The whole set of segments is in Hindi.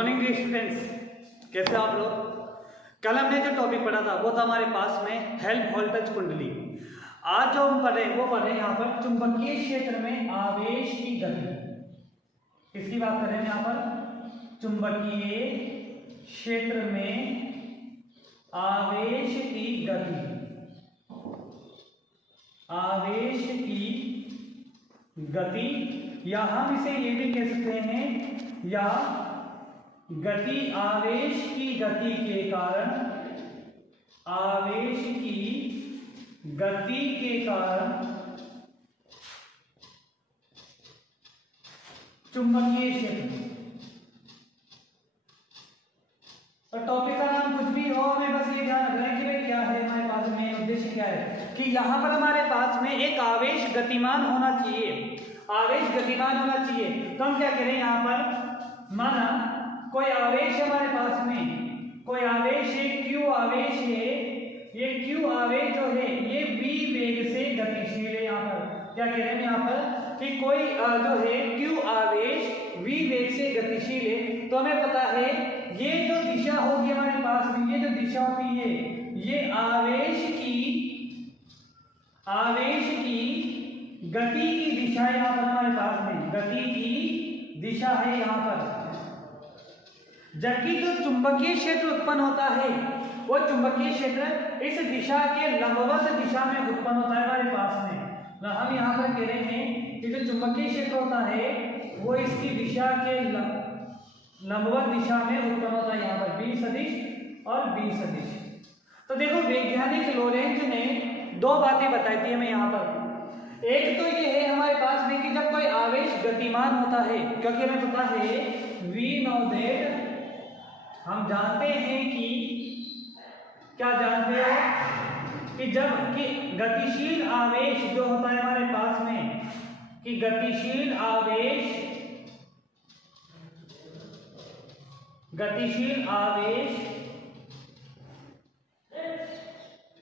मॉर्निंग डियर स्टूडेंट्स, कैसे आप लोग। कल हमने जो टॉपिक पढ़ा था वो था हमारे पास में हेल्प वोल्टेज कुंडली। आज जो हम पढ़ रहे हैं वो पढ़ रहे हैं यहाँ पर चुंबकीय क्षेत्र में आवेश की गति। किसकी बात कर रहे हैं यहाँ पर? चुंबकीय क्षेत्र में आवेश की गति। आवेश की गति, या हम इसे ये भी कह सकते हैं, या गति, आवेश की गति के कारण, आवेश की गति के कारण चुंबकीय क्षेत्र। और टॉपिक का नाम कुछ भी हो, हमें बस ये ध्यान रखना है कि भाई क्या है हमारे पास में, उद्देश्य क्या है कि यहां पर हमारे पास में एक आवेश गतिमान होना चाहिए। आवेश गतिमान होना चाहिए तो हम क्या करें यहाँ पर, माना कोई आवेश हमारे पास में, कोई आवेश है, Q आवेश है। ये Q आवेश जो है ये V वेग से गतिशील है। यहाँ पर क्या कह रहे हैं यहाँ पर कि कोई जो है Q आवेश V वेग से गतिशील है। तो हमें पता है ये जो दिशा होगी हमारे पास में, ये जो दिशा होती है ये आवेश की गति की दिशा है। यहाँ पर हमारे पास में गति की दिशा है यहाँ पर। जबकि जो चुंबकीय क्षेत्र उत्पन्न होता है वो चुंबकीय क्षेत्र इस दिशा के लंबवत दिशा में उत्पन्न होता है हमारे पास में। ना हम यहाँ पर कह रहे हैं कि जो चुंबकीय क्षेत्र होता है वो इसकी दिशा के लंबवत दिशा में उत्पन्न होता है, यहाँ पर B सदिश और B सदिश। तो देखो वैज्ञानिक लोरेंज ने दो बातें बताई थी हमें यहाँ पर। एक तो ये है हमारे पास में कि जब कोई आवेश गतिमान होता है, क्योंकि हमें पता है वी नो दैट, हम जानते हैं कि, क्या जानते हो कि जब कि गतिशील आवेश जो होता है हमारे पास में, कि गतिशील आवेश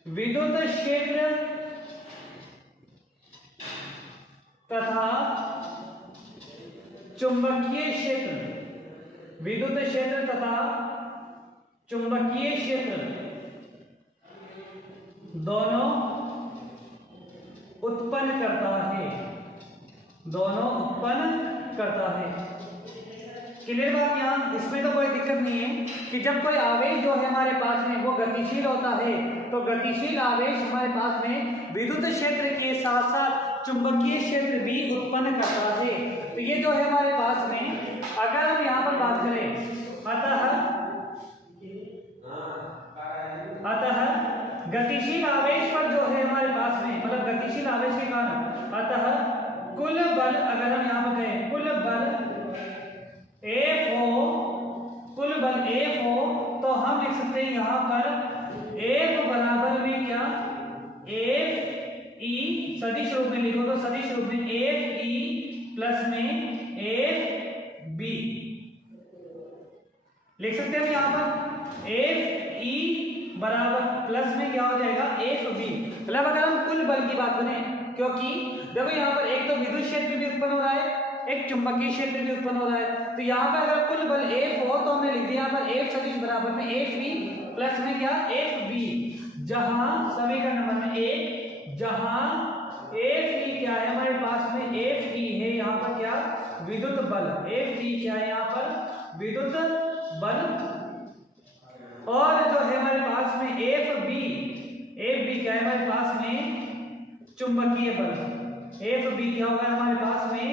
विद्युत क्षेत्र तथा चुंबकीय क्षेत्र, विद्युत क्षेत्र तथा चुंबकीय क्षेत्र दोनों उत्पन्न करता है, दोनों उत्पन्न करता है। क्लियर बात? यहाँ इसमें तो कोई दिक्कत नहीं है कि जब कोई आवेश जो है हमारे पास में वो गतिशील होता है तो गतिशील आवेश हमारे पास में विद्युत क्षेत्र के साथ साथ चुंबकीय क्षेत्र भी उत्पन्न करता है। तो ये जो है हमारे पास में, अगर हम यहाँ पर बात करें, अतः गतिशील आवेश पर जो है हमारे पास में, मतलब गतिशील आवेश के कारण, अतः कुल बल, अगर हम यहाँ पर कहें कुल बल F हो तो हम लिख सकते हैं यहाँ पर F बराबर में क्या, F E सदिश रूप में लिखो तो सदिश रूप में F E प्लस में F B लिख सकते हैं यहाँ पर। F E बराबर प्लस में क्या हो जाएगा, F B। मतलब अगर हम कुल बल की बात करें, क्योंकि देखो यहाँ पर एक तो विद्युत क्षेत्र भी उत्पन्न हो रहा है, एक चुंबकीय क्षेत्र भी उत्पन्न हो रहा है, तो यहाँ पर अगर कुल बल F हो तो हमने लिख दिया यहाँ पर F सदिश बराबर में F E प्लस में क्या, F B। जहां समीकरण नंबर में 1, जहां F E क्या है हमारे पास में, F E है यहाँ पर क्या, विद्युत बल। F E क्या है यहाँ पर, विद्युत बल। और जो है हमारे पास में F B क्या है हमारे पास में, चुंबकीय बल। F B क्या होगा हमारे पास में,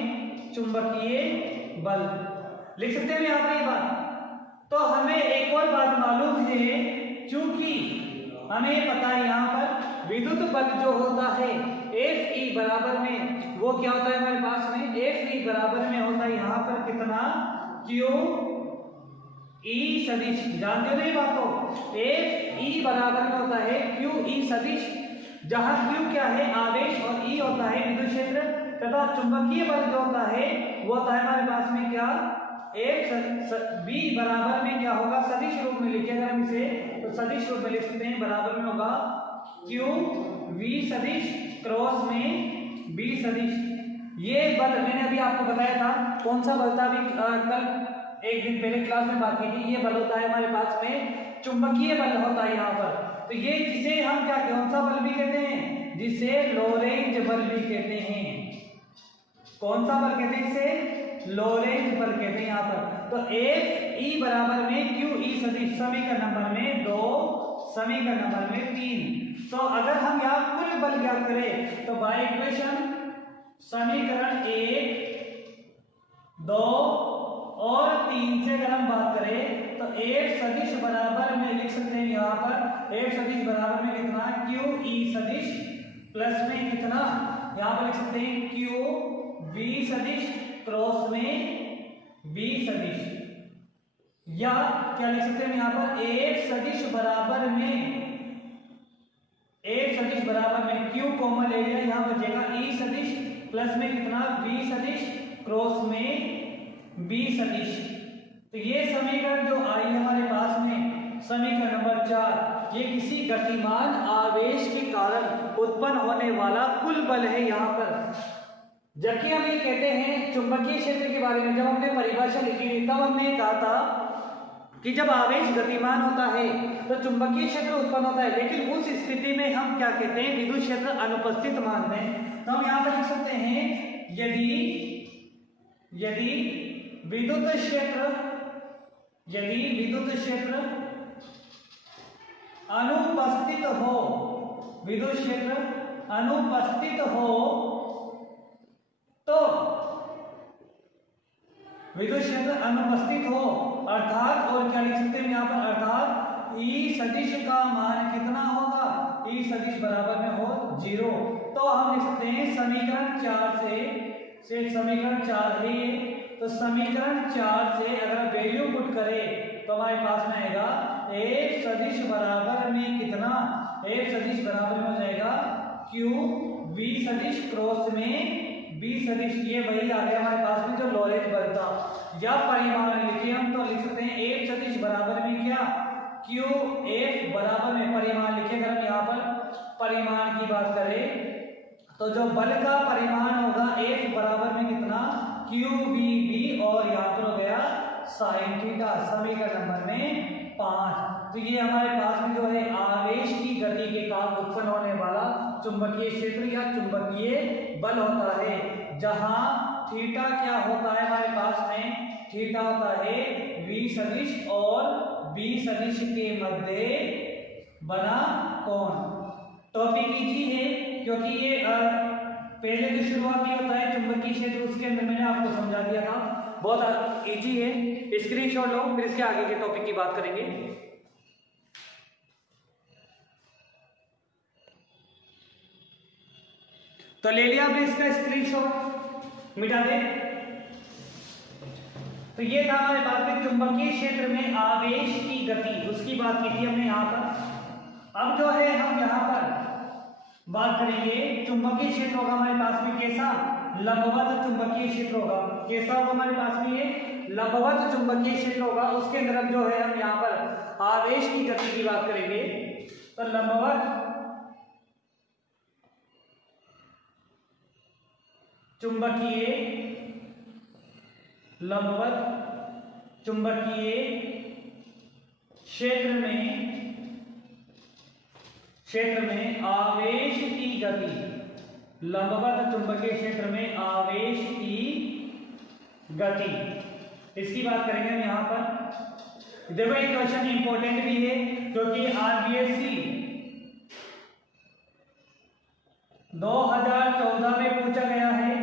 चुंबकीय बल। लिख सकते हैं यहाँ पर ये बात। तो हमें एक और बात मालूम है, चूंकि हमें पता है यहाँ पर विद्युत बल जो होता है F E बराबर में, वो क्या होता है हमारे पास में, F E बराबर में होता है यहाँ पर कितना, Q E सदिश। जानते हो ना ये बात को, F E बराबर में होता है Q E सदिश, जहां Q क्या है, आवेश, और E होता है विद्युत क्षेत्र, तथा चुंबकीय बल जो होता है वो होता है हमारे पास में क्या, B बराबर में क्या होगा, सदिश रूप में लिखे अगर हम इसे तो सदिश रूप में लिख सकते हैं, बराबर में होगा Q V सदिश क्रॉस में B सदिश। ये बल मैंने अभी आपको बताया था, कौन सा बल था, अभी कल एक दिन पहले क्लास में बात की थी, ये बल होता है हमारे पास में चुंबकीय बल होता है यहाँ पर। तो ये जिसे हम क्या कौन सा बल भी कहते हैं, जिसे लोरेंज बल भी कहते हैं। कौन सा बल कहते हैं, इसे लोरेंज बल कहते हैं यहाँ पर। तो एफ ई बराबर में क्यू ई सदिश समीकरण नंबर में 2, समीकरण नंबर में 3। तो अगर हम यहाँ कुल बल ज्ञात करें तो बाय इक्वेशन समीकरण 1, 2 और 3 से अगर हम बात करें तो एफ सदिश बराबर में लिख सकते हैं यहाँ पर एफ सदिश बराबर में कितना, क्यू ई सदिश प्लस में कितना, यहाँ पर लिख सकते हैं क्यू वी सदिश क्रॉस में बी सदिश, या क्या लिख सकते हैं यहाँ पर एफ सदिश बराबर में क्यू कॉमन ले लिया, यहाँ बचेगा ई सदिश प्लस में कितना, बी सदिश क्रॉस में बी सदिश। तो ये समीकरण जो आई है हमारे पास में समीकरण नंबर 4, ये किसी गतिमान आवेश के कारण उत्पन्न होने वाला कुल बल है यहाँ पर। जबकि हम ये कहते हैं चुंबकीय क्षेत्र के बारे में, जब हमने परिभाषा लिखी थी तब हमने कहा था कि जब आवेश गतिमान होता है तो चुंबकीय क्षेत्र उत्पन्न होता है, लेकिन उस स्थिति में हम क्या कहते हैं, विद्युत क्षेत्र अनुपस्थित मानते हैं। तो हम यहाँ पर लिख सकते हैं यदि विद्युत क्षेत्र अनुपस्थित हो, विद्युत क्षेत्र अनुपस्थित हो तो विद्युत क्षेत्र अनुपस्थित हो अर्थात, और क्या लिख सकते हैं यहाँ पर, अर्थात ई सदिश का मान कितना होगा, ई सदिश बराबर में हो 0। तो हम लिख सकते हैं समीकरण 4 से समीकरण 4 है, तो समीकरण 4 से अगर वैल्यू पुट करें तो हमारे पास में आएगा एफ सदिश बराबर में कितना, एफ सदिश बराबर में हो जाएगा क्यू वी सदिश क्रॉस में बी सदिश। ये वही आ गया हमारे पास में जो लोरेंज बल था, या परिमाण लिखे हम तो लिख सकते हैं एफ सदिश बराबर में क्या, क्यू एफ बराबर में परिमाण लिखे। अगर हम यहाँ पर परिमाण की बात करें तो जो बल का परिमाण होगा एफ बराबर में कितना, क्यू बी बी, और यहाँ पर हो गया साइन थीटा, समीकरण नंबर में 5। तो ये हमारे पास में जो है आवेश की गति के कारण उत्पन्न होने वाला चुंबकीय क्षेत्र या चुंबकीय बल होता है, जहां थीटा क्या होता है हमारे पास में, थीटा होता है वी सदिश और बी सदिश के मध्य बना कोण। टॉपिक इजी है क्योंकि ये पहले जो शुरुआती होता है चुंबकीय क्षेत्र, उसके अंदर मैंने आपको समझा दिया था, बहुत इजी है। स्क्रीनशॉट लो, फिर इसके आगे के टॉपिक की बात करेंगे। तो ले लिया आपने इसका स्क्रीनशॉट, मिटा दे। तो ये था हमारे पास में चुंबकीय क्षेत्र में आवेश की गति, उसकी बात की थी हमने यहाँ पर। अब जो है हम यहाँ पर बात करेंगे चुंबकीय क्षेत्र होगा हमारे पास में कैसा, लंबवत चुंबकीय क्षेत्र होगा। कैसा होगा हमारे पास में, ये लंबवत चुंबकीय क्षेत्र होगा। उसके अंदर हम जो है हम यहाँ पर आवेश की गति की बात करेंगे। तो लंबवत चुंबकीय क्षेत्र में आवेश की गति, लंबवत चुंबकीय क्षेत्र में आवेश की गति, इसकी बात करेंगे हम यहाँ पर। देखो ये क्वेश्चन इंपॉर्टेंट भी है क्योंकि आरबीएससी 2014 में पूछा गया है,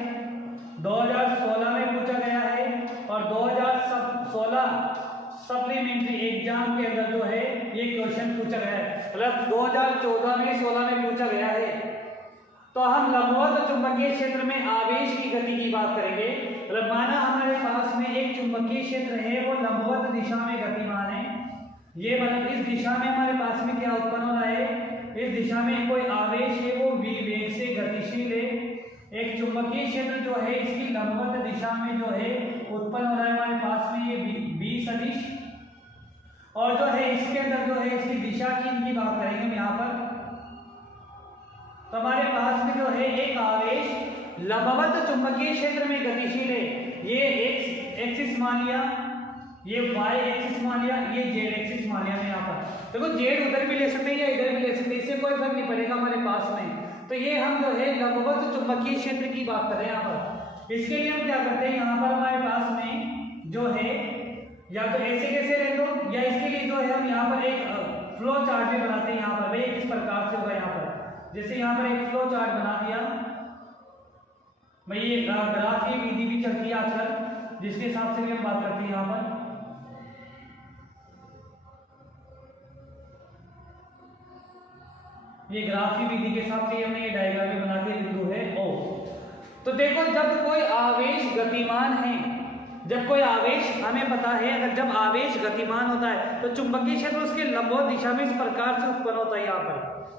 2016 में पूछा गया है, और 2016 सप्लीमेंट्री एग्जाम के अंदर जो है ये क्वेश्चन पूछा गया है, मतलब 2014 में 16 में पूछा गया है। तो हम लंबवत चुंबकीय क्षेत्र में आवेश की गति की बात करेंगे। मतलब माना हमारे पास में एक चुंबकीय क्षेत्र है, वो लंबवत दिशा में गतिमान है। ये मतलब इस दिशा में हमारे पास में क्या उत्पन्न हो रहा है, इस दिशा में कोई आवेश है वो v वेग से गतिशील है। एक चुंबकीय क्षेत्र जो है इसकी लंबवत दिशा में जो है उत्पन्न हो रहा है हमारे पास में ये बी सदिश, और जो है इसके अंदर जो है इसकी दिशा की इनकी बात करेंगे हम यहाँ पर। तो हमारे पास में जो है एक आवेश लंबवत चुंबकीय क्षेत्र में गतिशील है, ये एक्सिस मान लिया, ये y एक्सिस मान लिया, ये z एक्सिस मान लिया। मैं यहाँ पर देखो z उधर भी ले सकते हैं या इधर भी ले सकते हैं, इससे कोई फर्क नहीं पड़ेगा हमारे पास में। तो ये हम जो है लंबवत चुंबकीय क्षेत्र की बात कर रहे हैं यहाँ पर। इसके लिए हम क्या करते हैं, यहाँ पर हमारे पास में जो है या तो ऐसे कैसे रह दो, या इसके लिए जो है हम यहाँ पर एक फ्लो चार्ट भी बनाते हैं। यहाँ पर भाई किस प्रकार से होगा, यहाँ पर जैसे यहाँ पर एक फ्लो चार्ट बना दिया भाई, ये ग्राफ की विधि भी चलती है आजकल, जिसके हिसाब से भी हम बात करते हैं। यहाँ पर ये ग्राफ की विधि के हिसाब से हमने ये डायग्राम भी बना दिया, बिंदु है O। तो देखो जब कोई आवेश गतिमान है, जब कोई आवेश हमें पता है, अगर जब आवेश गतिमान होता है तो चुंबकीय क्षेत्र उसके लंबवत दिशा में इस प्रकार से उत्पन्न होता है। यहाँ पर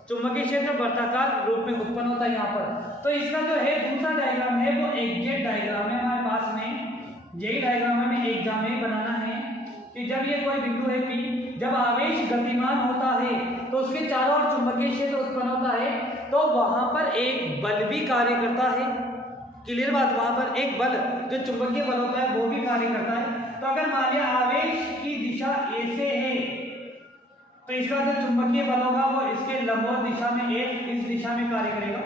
चुंबकीय क्षेत्र वृत्ताकार रूप में उत्पन्न होता है यहाँ पर। तो इसका जो है दूसरा डायग्राम है वो एग्जैक्ट डायग्राम है हमारे पास में। यही डायग्राम हमें एग्जाम में बनाना है कि जब ये कोई बिंदु है P, जब आवेश गतिमान होता है तो उसके चारों ओर चुंबकीय क्षेत्र उत्पन्न होता है, तो वहां पर एक बल भी कार्य करता है। क्लियर बात, वहां पर एक बल जो चुंबकीय बल होता है वो भी कार्य करता है। तो अगर मान लिया आवेश की दिशा ऐसे है तो इसका जो चुंबकीय बल होगा वो इसके लंबवत दिशा में इस दिशा में कार्य करेगा।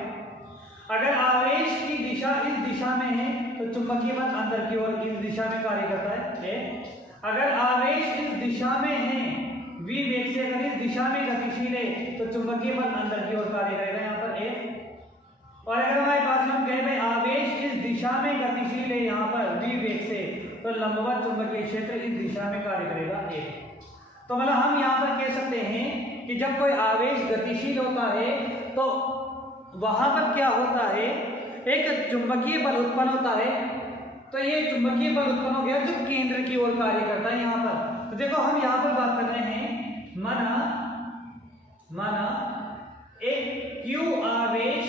अगर आवेश की दिशा इस दिशा में है तो चुंबकीय बल अंदर की ओर इस दिशा में कार्य करता है। अगर आवेश इस दिशा में है v वेग से, अगर इस दिशा में गतिशील है तो चुंबकीय बल अंदर की ओर कार्य करेगा यहाँ पर A। और अगर हमारे पास हम कहें भाई आवेश इस दिशा में गतिशील है यहाँ पर v वेग से, तो लंबवत चुंबकीय क्षेत्र इस दिशा में कार्य करेगा A। तो मतलब हम यहाँ पर कह सकते हैं कि जब कोई आवेश गतिशील होता है तो वहां पर क्या होता है, एक चुंबकीय बल उत्पन्न होता है। तो ये चुंबकीय बल उत्पन्न हो गया जो केंद्र की ओर कार्य करता है यहाँ पर। तो देखो हम यहाँ पर बात कर रहे हैं, माना एक Q आवेश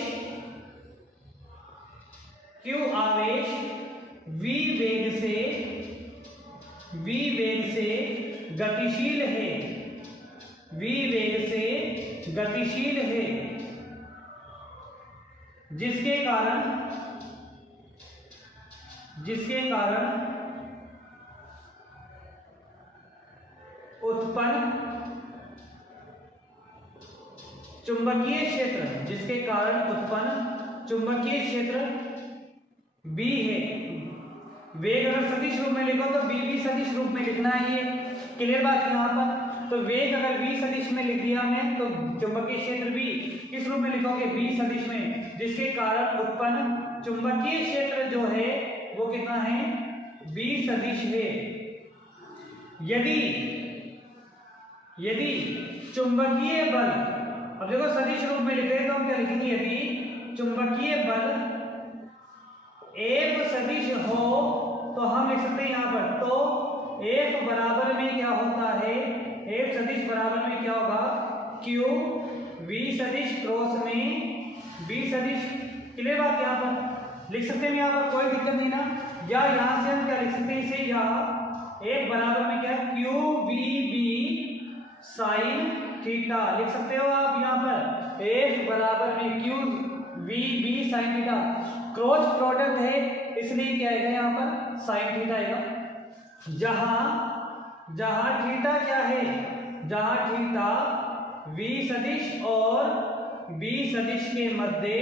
V वेग से गतिशील है, V वेग से गतिशील है, जिसके कारण उत्पन्न चुंबकीय क्षेत्र B है। वेग अगर सदिश रूप में लिखो तो B भी सदिश रूप में लिखना है, ये क्लियर बात है यहाँ पर। तो वेग अगर B सदिश में लिख दिया हमने तो चुंबकीय क्षेत्र भी किस रूप में लिखोगे, B सदिश में, जिसके कारण उत्पन्न चुंबकीय क्षेत्र जो है वो कितना है, B सदिश है। यदि चुंबकीय बल, अब देखो सदिश रूप में लिख रहे तो हम क्या लिखेंगे, यदि चुंबकीय बल F सदिश हो तो हम लिख सकते हैं यहाँ पर, तो F बराबर में क्या होता है, F सदिश बराबर में क्या होगा, Q V सदिश क्रॉस में B सदिश। क्लियर बात, यहाँ पर लिख सकते हैं, यहाँ पर कोई दिक्कत नहीं ना। या यहाँ से हम क्या लिख सकते हैं इसे, या F बराबर में क्या, Q V B sine theta लिख सकते हो आप यहाँ पर। F बराबर में Q V B sine theta, cross product है इसलिए क्या आएगा यहाँ पर, साइन थीटा आएगा। जहां थीटा क्या है, जहां थीटा V सदिश और B सदिश के मध्य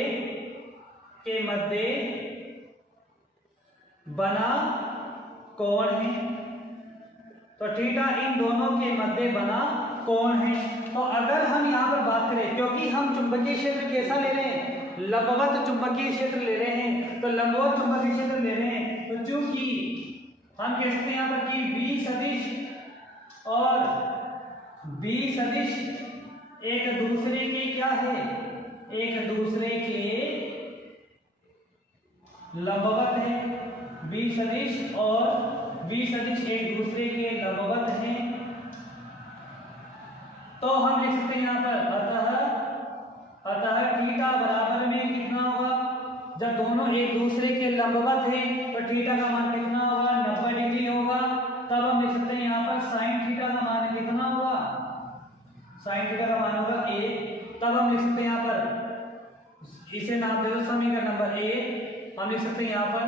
बना कोण है, तो थीटा इन दोनों के मध्य बना कोण है। तो अगर हम यहाँ पर बात करें, क्योंकि हम चुंबकीय क्षेत्र कैसा ले रहे हैं, लंबवत चुंबकीय क्षेत्र ले रहे हैं, तो लंबवत चुंबकीय क्षेत्र ले रहे हैं, तो चूंकि हम कह सकते हैं यहाँ पर कि B सदिश और B सदिश एक दूसरे के क्या है, एक दूसरे के लंबवत है। B सदिश और B सदिश एक दूसरे के लंबवत हैं, तो हम लिख सकते हैं यहाँ पर अतः थीटा बराबर में कितना होगा, जब दोनों एक दूसरे के लंबवत हैं तो थीटा का मान कितना होगा, 90 डिग्री होगा। तब हम लिख सकते हैं यहाँ पर साइन थीटा का मान कितना होगा, साइन थीटा का मान होगा 1। तब हम लिख सकते हैं यहाँ पर, इसे नाम दे दो समीकरण नंबर 1। हम लिख सकते हैं यहाँ पर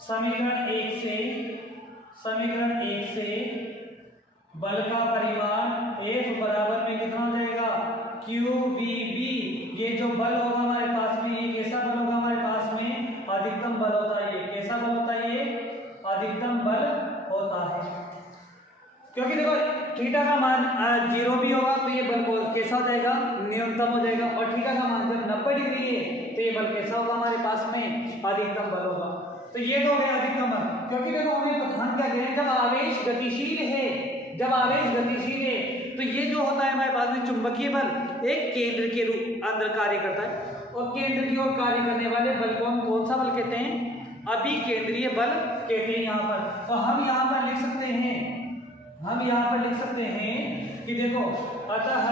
समीकरण 1 से समीकरण 1 से बल का परिमाण F बराबर में कितना हो जाएगा, QVB। ये जो बल होगा हमारे पास में, ये कैसा बल होगा हमारे पास में, अधिकतम बल होता है। ये कैसा बल होता है, ये अधिकतम बल होता है। क्योंकि देखो थीटा का मान 0 भी होगा तो ये बल कैसा हो जाएगा, न्यूनतम हो जाएगा। और थीटा का मान जब 90 डिग्री है तो ये बल कैसा होगा हमारे पास में, अधिकतम बल होगा। तो ये तो हो गया अधिकतम बल। क्योंकि देखो हम क्या कह रहे हैं, जब आवेश गतिशील है, जब आवेश गतिशील है तो ये जो होता है हमारे पास में चुंबकीय बल एक केंद्र के रूप अंदर कार्य करता है। और केंद्र की ओर कार्य करने वाले बल को हम कौन सा बल कहते हैं, अभिकेंद्रीय बल कहते हैं यहाँ पर। तो हम यहाँ पर लिख सकते हैं, हम यहाँ पर लिख सकते हैं कि देखो अतः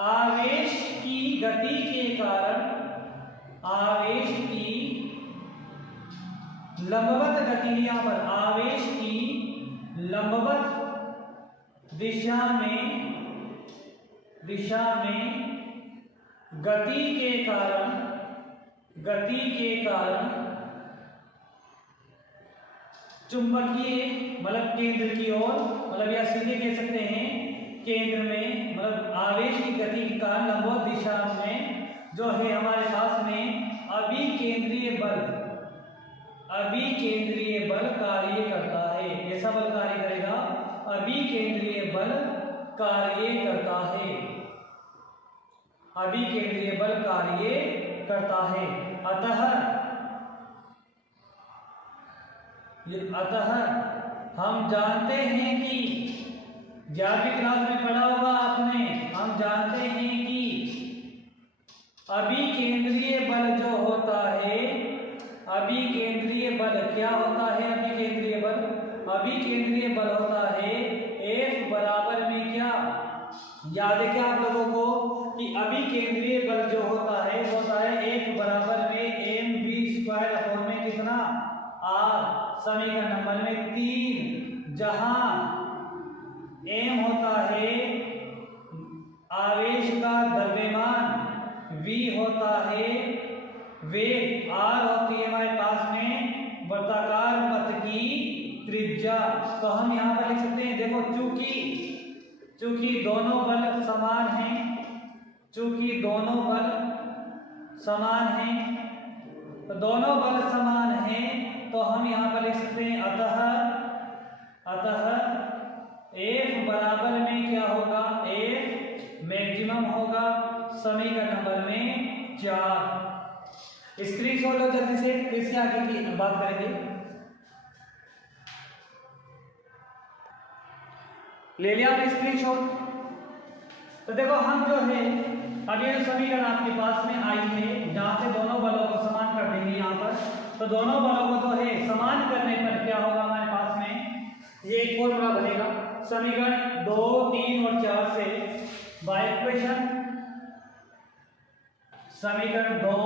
आवेश की गति के कारण, आवेश की लंबवत गति, यहाँ पर आवेश की लंबवत दिशा में गति के कारण चुंबकीय मतलब केंद्र की ओर, मतलब या सीधे कह सकते हैं केंद्र में, मतलब आवेश की गति के कारण लंबवत दिशा में जो है हमारे पास में अभिकेंद्रीय बल कार्य करता है। कैसा बल कार्य करेगा, अभिकेंद्रीय बल कार्य करता है, अभिकेंद्रीय बल कार्य करता है। अतः हम जानते हैं कि, ज्यादा क्लास में पढ़ा होगा आपने, हम जानते हैं कि अभिकेंद्रीय बल जो होता है, अभिकेंद्रीय बल क्या होता है, अभिकेंद्रीय बल होता है F बराबर में क्या, याद है क्या आप लोगों को कि अभिकेंद्रीय बल जो होता है F बराबर में mv² में कितना, R। समीकरण नंबर में 3, जहां m होता है आवेश का द्रव्यमान, v होता है वेग, r होती है हमारे पास में वृत्ताकार पथ की त्रिज्या। तो हम यहाँ पर लिख सकते हैं, देखो चूंकि दोनों बल समान हैं, चूंकि दोनों बल समान हैं, तो दोनों बल समान हैं तो हम यहाँ पर लिख सकते हैं अतः F बराबर में क्या होगा, F मैक्सिमम होगा। समीकरण नंबर में 4। स्क्रीनशॉट लो जल्दी से, फिर से आगे की बात करेंगे। ले लिया आपने स्क्रीनशॉट। तो देखो हम जो है अब ये समीकरण आपके पास में आई है, जहां से दोनों बलों को समान कर देंगे यहाँ पर। तो दोनों बलों को तो है समान करने पर क्या होगा हमारे पास में, ये एक फॉर्मूला बनेगा समीकरण 2, 3 और 4 से, बाय इक्वेशन समीकरण 2,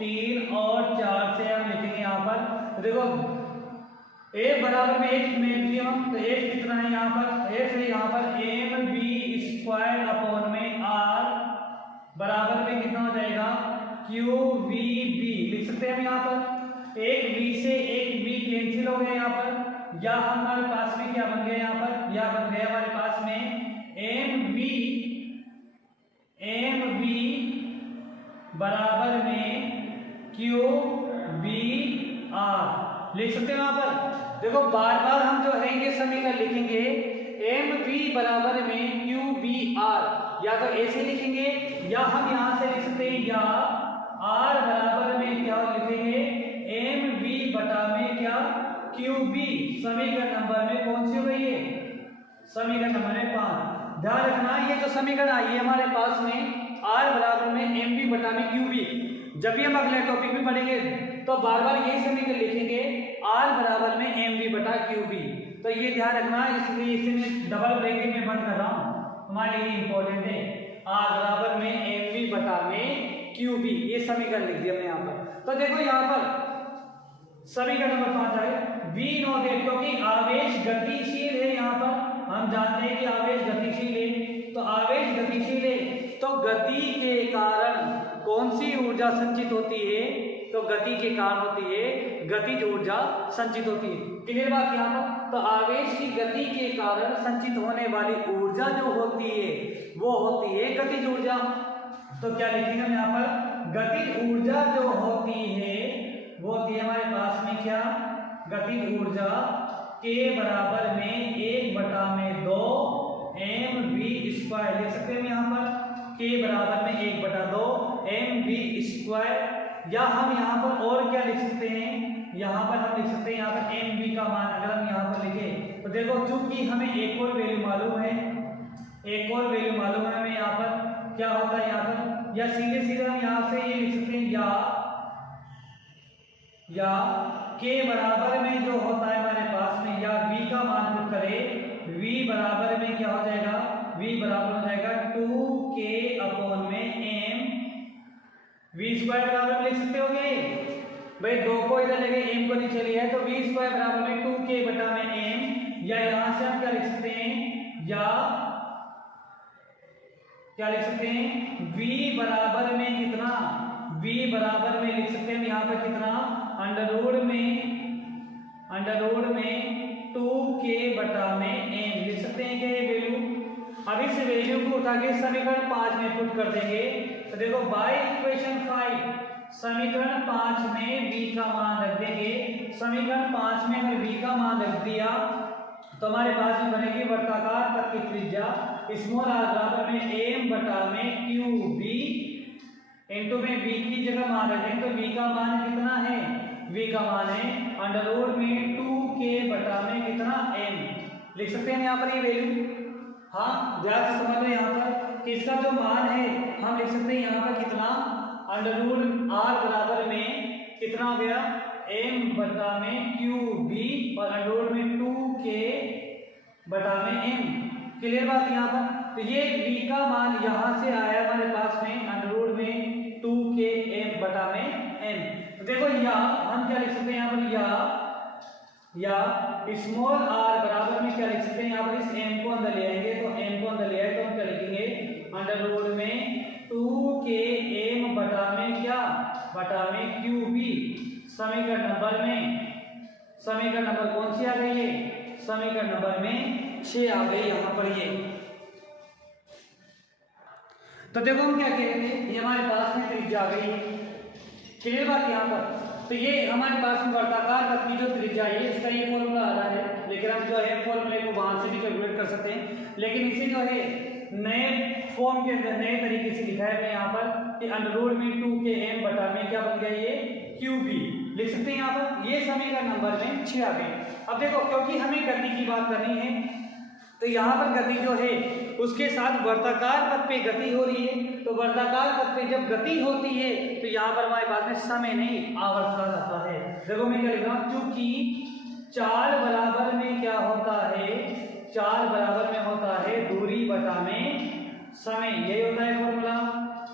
3 और 4 से हम लिखेंगे यहाँ पर। देखो F बराबर में F मैक्सिमम, तो F कितना है यहाँ पर, F है यहाँ पर mv² में R बराबर में कितना हो जाएगा, QVB। लिख सकते हैं हम यहाँ पर, एक V से एक V कैंसिल हो गया यहाँ पर, या हमारे पास में क्या बन गया यहाँ पर, या बन गया हमारे पास में mv बराबर में QVR। लिख सकते हैं यहाँ पर। देखो बार बार हम जो है ये समीकरण लिखेंगे, mv बराबर में QVR, या तो ऐसे लिखेंगे या हम यहाँ से लिख सकते हैं, या R बराबर में क्या लिखेंगे, mv बटा में क्या, QB। समीकरण नंबर में कौन सी हो गई है, समीकरण नंबर में 5। ध्यान रखना ये जो समीकरण आई है हमारे पास में R बराबर में mv बटा में QB, जब भी हम अगले टॉपिक में पढ़ेंगे तो बार बार यही समीकरण लिखेंगे, R बराबर में mv बटा QB। तो ये ध्यान रखना, इसलिए इसे मैं डबल ब्रैकेट में बंद कर रहा हूँ, हमारे लिए इंपॉर्टेंट है। R बराबर में mv बटा में QB, ये समीकरण लिख दिया हमने यहाँ पर। तो देखो यहाँ पर समीकरण नंबर 5 है, V नो दैट, क्योंकि आवेश गतिशील है। यहाँ पर हम जानते हैं कि आवेश गतिशील है, तो आवेश गतिशील है तो गति के कारण कौन सी ऊर्जा संचित होती है, तो गति के कारण होती है गतिज ऊर्जा संचित होती है। क्लियर बात यहाँ पर? तो आवेश की गति के कारण संचित होने वाली ऊर्जा जो होती है वो होती है गतिज ऊर्जा। तो क्या लिखेंगे हम यहाँ पर? गतिज ऊर्जा जो होती है वो होती है हमारे पास में क्या? गतिज ऊर्जा के बराबर में 1/2 mv² लिख सकते हैं यहाँ पर, के बराबर में 1/2 mv²। या हम यहाँ पर और क्या लिख सकते हैं? यहाँ पर हम लिख सकते हैं यहाँ पर mv का मान अगर हम यहाँ पर लिखें तो देखो चूंकि हमें एक और वैल्यू मालूम है, एक और वैल्यू मालूम है हमें यहाँ पर क्या होता है यहाँ पर, या सीधे सीधे हम यहाँ से ये लिख सकते हैं या के बराबर में जो होता है हमारे पास में, या v का मान पुट करें, v बराबर में क्या हो जाएगा? v बराबर हो जाएगा 2k/m v² बराबर लिख सकते होगे भाई, 2 को इधर लेके m को नीचे लिया है तो v² बराबर में 2k/m। या यहां से हम क्या लिख सकते हैं? या क्या लिख सकते हैं? v बराबर में कितना? v बराबर में लिख सकते हैं यहाँ पर कितना? अंडर रूट में 2k/m लिख सकते हैं क्या ये वैल्यू? अब इस वैल्यू को उठा के समीकरण 5 में पुट कर देंगे तो देखो बाय इक्वेशन 5 समीकरण 5 में v का मान रख देंगे। समीकरण 5 में अगर v का मान रख दिया तो हमारे पास में बनेगी वर्ताकार पथ की त्रिज्या स्मॉल r बराबर में m/में qb इनटू में v की जगह मान रखें तो v का मान कितना है? v का मान है अंडर रूट में 2k/में कितना m लिख सकते हैं यहाँ पर ये वैल्यू। हाँ ध्यान से समझ लो यहाँ पर कि इसका जो मान है हम लिख सकते हैं यहाँ पर कितना? अंडर रूट r बराबर में कितना हो गया? m/में qb और अंडर रूट में 2k/में m। क्लियर बात यहाँ पर? तो ये v का मान यहाँ से आया हमारे पास में अंडर रूट में 2k/में m। तो देखो या हम क्या लिख सकते हैं यहाँ पर? या स्मॉल r बराबर में क्या लिख सकते हैं यहाँ पर? इस m को अंदर ले आएंगे तो m को अंदर ले आए तो हम क्या लिखेंगे? अंडर रूट में 2km/में क्या? में qb। समीकरण नंबर कौन सी आ गई है? समीकरण नंबर में 6 आ गई यहाँ पर ये। तो देखो हम क्या कह रहे थे, ये हमारे पास में त्रिज्या आ गई। क्लियर बात यहाँ पर? तो ये हमारे पास में वर्ताकार पथ की जो त्रिज्या है इसका ये फॉर्मूला आ रहा है, लेकिन हम जो है फॉर्मूले को वहां से भी कैलकुलेट कर सकते हैं, लेकिन इसे जो है नए फॉर्म के अंदर नए तरीके से लिखा है यहाँ पर कि अंडर रूट में 2km/में क्या बन गया? ये qb लिख सकते हैं यहाँ पर। ये समीकरण नंबर में 6 आ गए। अब देखो क्योंकि हमें गति की बात करनी है तो यहाँ पर गति जो है उसके साथ वर्ताकार पथ पे गति हो रही है, तो वर्ताकार पथ पे जब गति होती है तो यहाँ पर हमारे पास में समय नहीं आवर्तकाल आता है। देखो मैं क्या लिख रहा हूँ, क्योंकि चाल बराबर में क्या होता है? चाल बराबर में होता है दूरी बटा में समय, यही होता है फॉर्मूला।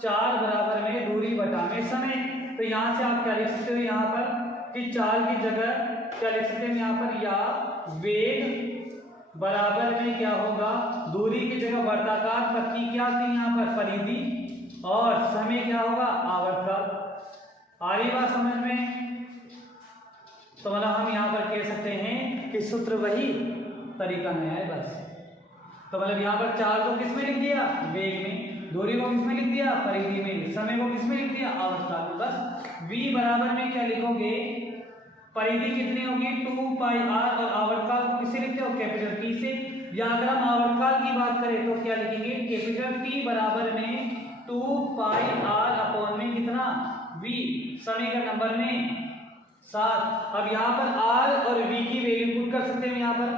चाल बराबर में दूरी बटा में समय। तो यहाँ से आप क्या लिख सकते हो यहाँ पर कि चाल की जगह क्या लिख सकते हैं यहाँ पर? या वेग बराबर में क्या होगा? दूरी की जगह वर्ताकार पथ की क्या थी यहाँ पर? परिधि, और समय क्या होगा? आवर्तकाल। आ रही बात समझ में? तो मतलब हम यहाँ पर कह सकते हैं कि सूत्र वही, तरीका नया है बस। तो मतलब यहाँ पर चाल को किस में लिख दिया? वेग में। दूरी को किस में लिख दिया? परिधि में। समय को किस में लिख दिया? आवर्तकाल में। बस v बराबर में क्या लिखोगे? परिधि कितनी होगी? 2πr, और आवर्तकाल को किससे लिखते हो? कैपिटल T से। या अगर हम आवर्तकाल की बात करें तो क्या लिखेंगे? कैपिटल T बराबर में 2πr में कितना? v। समीकरण नंबर में 7। अब यहाँ पर r और v की वैल्यू पुट कर सकते हैं, यहाँ पर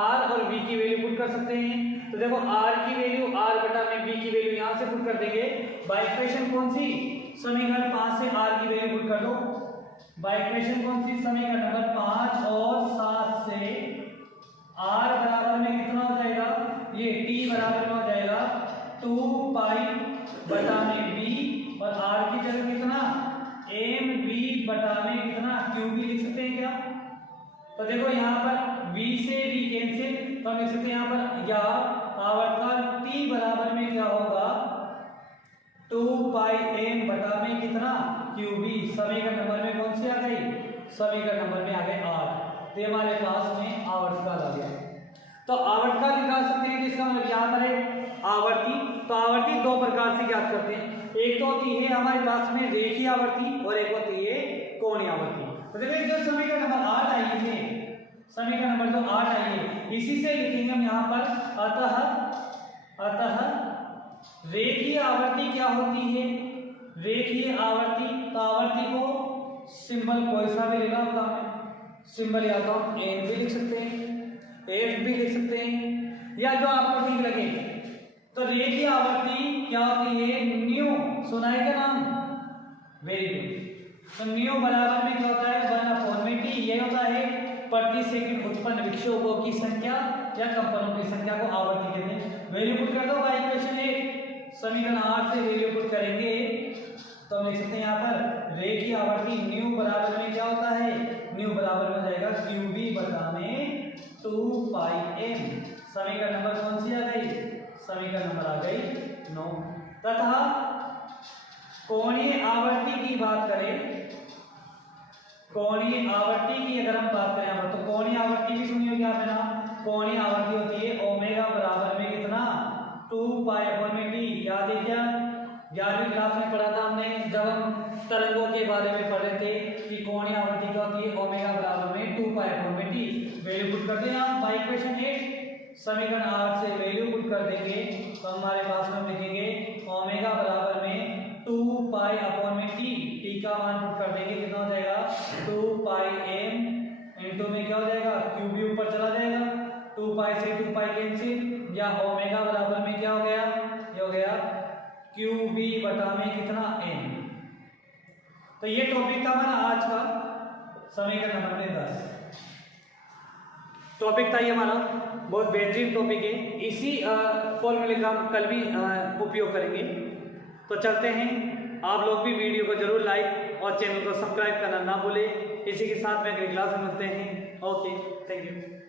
r और v की वैल्यू पुट कर सकते हैं। तो देखो r की वैल्यू r/में v की वैल्यू यहाँ से पुट कर देंगे बाय इक्वेशन कौन सी? समीकरण 5 से r की वैल्यू पुट कर दो। बाय इक्वेशन कौन सी? समीकरण नंबर 5 और 7 से r बराबर में कितना हो जाएगा? ये t बराबर में हो जाएगा 2π/में v, और r की जगह कितना? mv/में कितना? qb लिख सकते हैं क्या? तो देखो यहाँ पर v से v कैंसिल, तो हम लिख सकते हैं यहाँ पर या आवर्तकाल t बराबर में क्या होगा? 2πm/में कितना? QB। समीकरण नंबर में कौन सी आ गई? समीकरण नंबर में आ गए 8। तो हमारे पास में आवर्तकाल आ गया। तो आवर्तकाल निकाल सकते हैं जिसका मतलब यहाँ पर है आवर्ती। तो आवर्ती दो प्रकार से ज्ञात करते हैं। एक तो होती है हमारे पास में रेखीय आवर्ती और एक होती है कोणीय आवर्ती। तो देखिए जो समीकरण नंबर 8 आई है, समीकरण नंबर जो 8 आई है, इसी से लिखेंगे हम यहाँ पर अतः रेखीय आवर्ती क्या होती है? रेखीय आवर्ती, तो आवर्ती को सिंबल कोई सा भी लेना होता है, सिंबल या तो हम एन भी लिख सकते हैं, एफ भी लिख सकते हैं, या जो आपको ठीक लगे। तो रेखीय आवर्ती क्या होती है? न्यू, सुना है क्या नाम? Very good. तो न्यू बराबर में क्या होता है? 1/t। ये होता है प्रति सेकंड उत्पन्न विक्षोभों की संख्या या कंपनों की संख्या को आवर्ती कहते हैं। वैल्यू पुट कर दो भाई इक्वेशन 1। समीकरण 8 से वैल्यू पुट करेंगे तो हम लिख सकते हैं यहाँ पर रेखीय आवर्ती न्यू बराबर में क्या होता है? न्यू बराबर में हो जाएगा QB बटा में 2πm। समीकरण नंबर कौन सी आ गई? समीकरण नंबर आ गई 9। तथा कोणीय आवर्ती की बात करें, कोणीय आवर्ती की अगर हम बात करें यहाँ पर, तो कोणीय आवर्ती भी सुनी होगी आपने ना। कोणीय आवर्ती होती है ओमेगा बराबर में कितना? 2π/t। याद है क्या? 11वीं क्लास में पढ़ा था हमने जब हम तरंगों के बारे में पढ़ रहे थे कि कोणीय आवर्ती क्या होती है? ओमेगा बराबर में 2π/t। वैल्यू पुट कर दें आप बाय इक्वेशन 8। समीकरण 8 से वैल्यू पुट कर देंगे तो हमारे पास में लिखेंगे ओमेगा बराबर में 2π/t। t का मान पुट कर देंगे, कितना हो जाएगा? 2πm इनटू में क्या हो जाएगा? QB ऊपर चला जाएगा, 2π से 2π कैंसिल, या ओमेगा बराबर में क्या हो गया? ये हो गया QB बटा में कितना? n। तो ये टॉपिक था हमारा आज का, समीकरण नंबर 10 टॉपिक था ये हमारा। बहुत बेहतरीन टॉपिक है। इसी फॉर्मूले का हम कल भी उपयोग करेंगे। तो चलते हैं, आप लोग भी वीडियो को जरूर लाइक और चैनल को सब्सक्राइब करना ना भूलें। इसी के साथ में अगली क्लास में मिलते हैं। Okay, thank you.